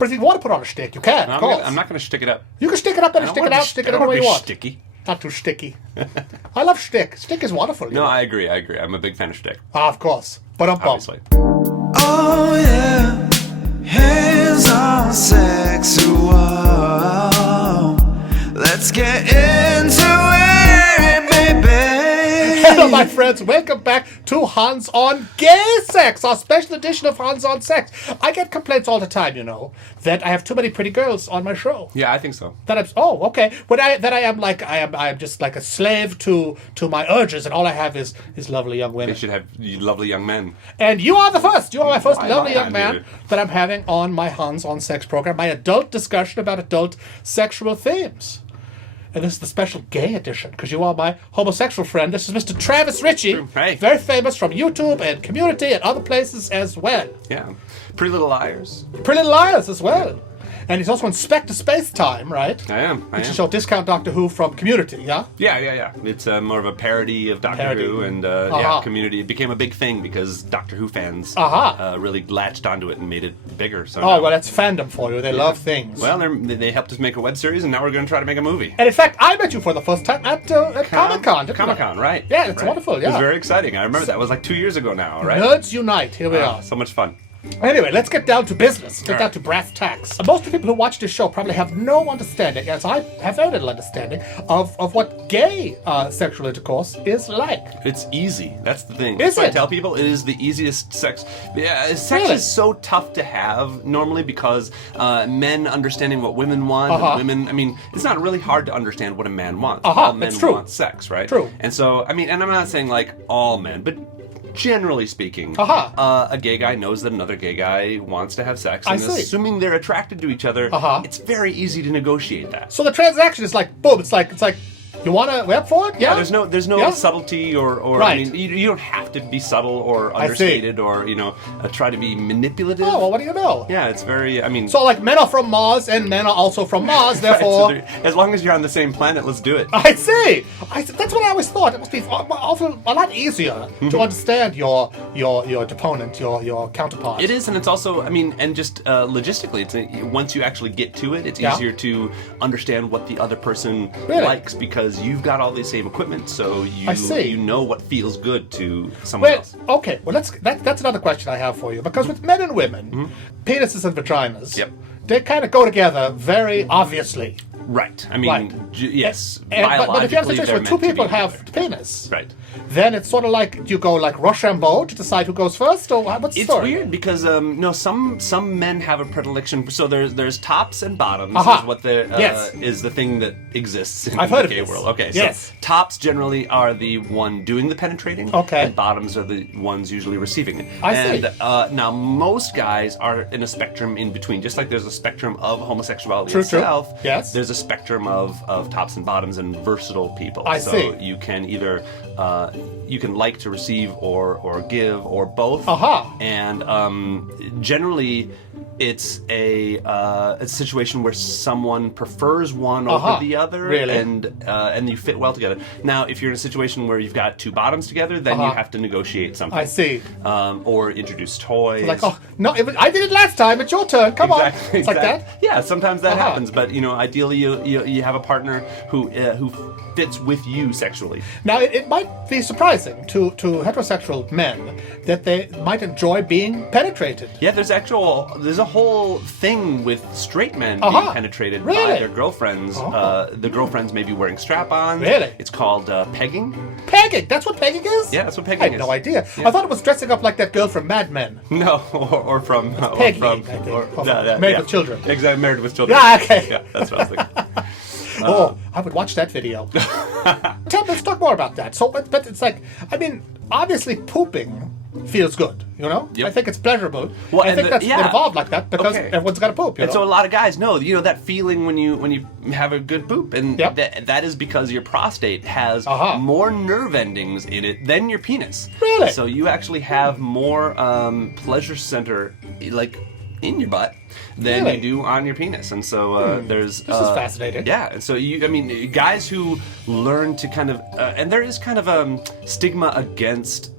But if you want to put on a shtick, you can, of course. I'm not going to shtick it up. You can stick it up and stick it out, stick it any way you want. Sticky. Not too sticky. I love shtick. Shtick is wonderful. No, I agree. I'm a big fan of shtick. Of course. But obviously. Oh yeah, hands on sexual. Let's get into it, baby. Hello, my friends. Welcome back to Hans on Gay Sex, our special edition of Hans on Sex. I get complaints all the time, that I have too many pretty girls on my show. Yeah, I think so. Okay. But I am just like a slave to my urges, and all I have is lovely young women. You should have lovely young men. And you are the first. You are my first Why lovely not, young man dude? that I'm having on my Hans on Sex program, my adult discussion about adult sexual themes. And this is the special gay edition, because you are my homosexual friend. This is Mr. Travis Richey, Hey. very famous from YouTube and Community and other places as well. Yeah. Pretty Little Liars. Pretty Little Liars as well. And he's also Inspector Space Time, right? I am. Which is your discount Doctor Who from Community, yeah? Yeah. It's more of a parody of Doctor Who, and Community. It became a big thing because Doctor Who fans really latched onto it and made it bigger. So well, that's fandom for you. They love things. Well, they helped us make a web series, and now we're going to try to make a movie. And in fact, I met you for the first time at Comic-Con, didn't I? Comic-Con, right. Yeah, it's wonderful, yeah. It was very exciting. I remember that. It was like 2 years ago now, right? Nerds unite. Here we are. So much fun. Anyway, let's get down to business. Get All down right. to brass tacks. Most of the people who watch this show probably have no understanding, as I have very little understanding, of what gay sexual intercourse is like. It's easy. That's the thing. Is That's what I it? tell people. It is the easiest sex. Yeah, sex Really? is so tough to have normally because men understanding what women want. And women, it's not really hard to understand what a man wants. All men that's true. want sex, right? True. And so, and I'm not saying like all men, but generally speaking, a gay guy knows that another gay guy wants to have sex, and assuming they're attracted to each other, it's very easy to negotiate that. So the transaction is like, boom, it's like, you want to, we up for it? Yeah? There's no subtlety or Right. you don't have to be subtle or understated or, try to be manipulative. Oh, well, what do you know? Yeah, it's very, So like men are from Mars and men are also from Mars, therefore... Right, so as long as you're on the same planet, let's do it. I see. That's what I always thought. It must be often a lot easier to understand your deponent, your counterpart. It is, and it's also, and just logistically, once you actually get to it, it's easier to understand what the other person likes because you've got all the same equipment, so you know what feels good to someone else. Okay, well that's another question I have for you, because with men and women, penises and vaginas, they kind of go together very obviously. Right. Yes. But if you have a biologically, situation where they're two meant to people be have together. penis, Right. then it's sort of like, do you go like Rochambeau to decide who goes first, or what's the story? It's weird because some men have a predilection. So there's tops and bottoms is what is the thing that exists in I've the heard of gay this. world. Okay, Yes. so tops generally are the one doing the penetrating. Okay. And bottoms are the ones usually receiving it. I see. And now most guys are in a spectrum in between. Just like there's a spectrum of homosexuality True. itself. Yes. There's a spectrum of tops and bottoms and versatile people. I so see. you can either you can like to receive or give or both. And generally, it's a situation where someone prefers one over the other, Really? and you fit well together. Now, if you're in a situation where you've got two bottoms together, then you have to negotiate something. I see. Or introduce toys. Like, oh no, I did it last time. It's your turn. Come on. It's like that. Yeah, sometimes that happens, but ideally you have a partner who fits with you sexually. Now, it might be surprising to heterosexual men that they might enjoy being penetrated. Yeah, there's a whole thing with straight men being penetrated by their girlfriends. The girlfriends may be wearing strap-ons. Really? It's called pegging. Pegging? That's what pegging is? Yeah, that's what pegging I had is. no idea. Yeah. I thought it was dressing up like that girl from Mad Men. No, or from pegging, I think. Married with Children. Exactly, Married with Children. Yeah, okay. Yeah, that's what I was thinking. I would watch that video. Let's talk more about that. So, but it's like, obviously pooping feels good, Yep. I think it's pleasurable. Well, I think it that's evolved like that because Okay. everyone's got to poop, And so a lot of guys know, that feeling when you have a good poop, and that is because your prostate has more nerve endings in it than your penis. Really? So you actually have more pleasure center, like in your butt than you do on your penis, and so there's this is fascinating. Yeah, and so guys who learn to kind of and there is kind of a stigma against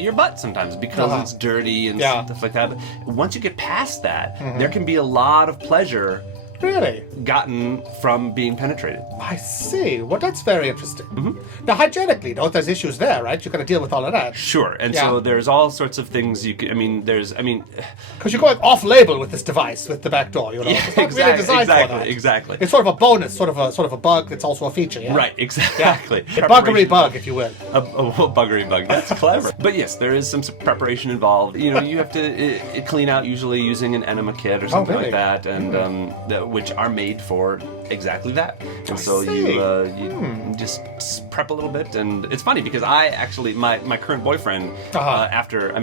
your butt sometimes because it's dirty and stuff like that. But once you get past that, there can be a lot of pleasure Really? gotten from being penetrated. I see. Well, that's very interesting. Now, hygienically, though, there's issues there, right? You've got to deal with all of that. Sure, and so there's all sorts of things you can. Because you're going off-label with this device, with the back door. You know, it's not really designed for that. Exactly. It's sort of a bonus, sort of a bug. It's also a feature. Yeah? Right. Exactly. A buggery bug, if you will. A buggery bug. That's clever. But yes, there is some preparation involved. You know, you have to clean out usually using an enema kit or something like that, and which are made for exactly that. And so you just prep a little bit, and it's funny because I actually my current boyfriend after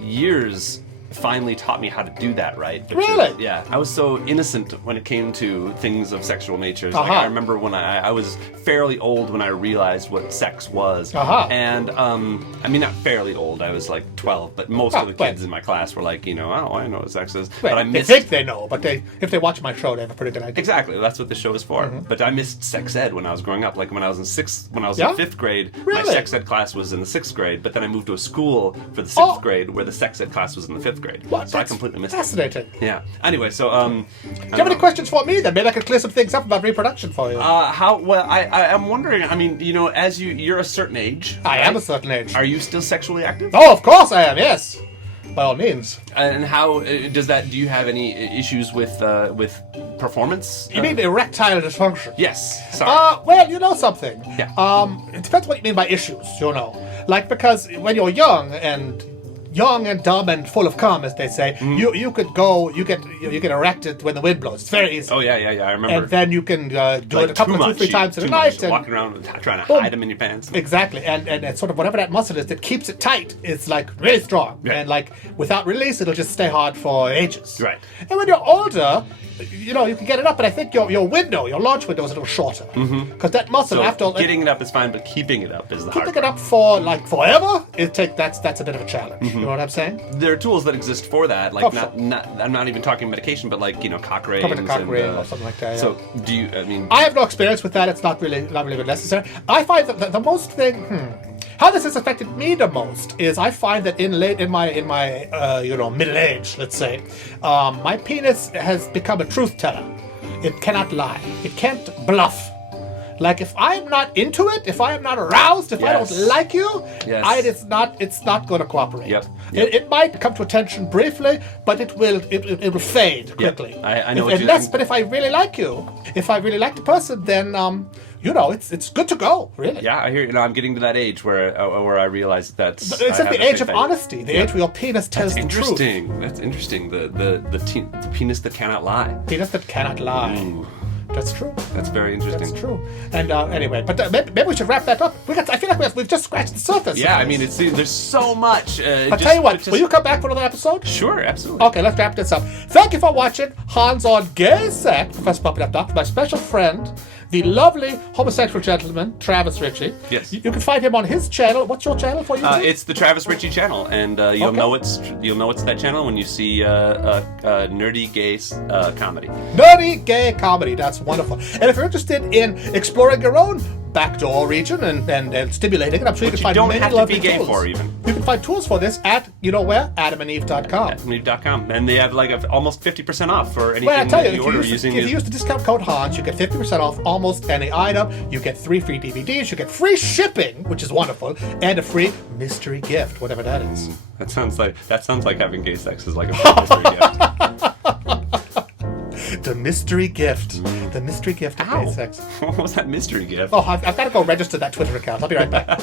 years finally taught me how to do that right. Really? Yeah. I was so innocent when it came to things of sexual nature. Like, I remember when I was fairly old when I realized what sex was. And, not fairly old. I was like 12, but most of the kids in my class were like, I know what sex is. But I missed... They think they know, but if they watch my show, they have a pretty good idea. Exactly. That's what the show is for. But I missed sex ed when I was growing up. Like when I was in fifth grade, my sex ed class was in the 6th grade, but then I moved to a school for the 6th grade where the sex ed class was in the 5th grade. What? So I completely missed fascinating. it. Yeah. Anyway, so do you have any questions for me then? Maybe I could clear some things up about reproduction for you. I'm wondering. As you're a certain age. I am a certain age. Are you still sexually active? Oh, of course I am. Yes, by all means. And how does that? Do you have any issues with performance? You mean erectile dysfunction? Yes. Sorry. Well, you know something. Yeah. It depends what you mean by issues. Because when you're young and dumb and full of cum, as they say, you get erected when the wind blows. It's very easy. Oh yeah, I remember. And then you can do it a couple of 2-3 times in a night. And walking around trying to hide them in your pants. Exactly, and sort of whatever that muscle is that keeps it tight is like really strong, and like without release it'll just stay hard for ages. Right. And when you're older, you can get it up, but I think your launch window is a little shorter because that muscle getting it up is fine, but keeping it up is the hard part. Keeping it up for like forever, that's a bit of a challenge. You know what I'm saying? There are tools that exist for that, like I'm not even talking medication, but like cock rings or something like that. Yeah. So do you? I have no experience with that. It's not really necessary. I find that the most thing. How this has affected me the most is I find that in my middle age, let's say, my penis has become a truth teller. It cannot lie. It can't bluff. Like if I'm not into it, if I am not aroused, if I don't like you, it's not going to cooperate. Yep. It might come to attention briefly, but it will fade quickly. Yep. I know. But if I really like you, if I really like the person, then it's good to go. Really. Yeah, I hear you. I'm getting to that age where I realize that's. It's at the age of honesty, the age where your penis tells the truth. That's interesting. The penis that cannot lie. Penis that cannot lie. Ooh. That's true. That's very interesting. That's true. And anyway, but maybe we should wrap that up. I feel like we've just scratched the surface. Yeah, there's so much. I'll tell you what. Will you come back for another episode? Sure, absolutely. Okay, let's wrap this up. Thank you for watching Hans on Gay Sex, Professor Puppy Left Doctor, my special friend, the lovely homosexual gentleman, Travis Richey. Yes. You can find him on his channel. What's your channel for YouTube? It's the Travis Richey channel, and you'll know it's that channel when you see nerdy gay comedy. Nerdy gay comedy. That's wonderful. And if you're interested in exploring your own backdoor region and stimulating it, I'm sure you can find many lovely tools. You don't have to be gay for even. You can find tools for this at adamandeve.com. Adamandeve.com, and they have like almost 50% off for anything that you order using. If you use the discount code Hans, you get 50% off almost any item. You get 3 free DVDs. You get free shipping, which is wonderful, and a free mystery gift, whatever that is. That sounds like having gay sex is like a mystery gift. The mystery gift. The mystery gift of gay sex. What was that mystery gift? Oh, I've got to go register that Twitter account. I'll be right back.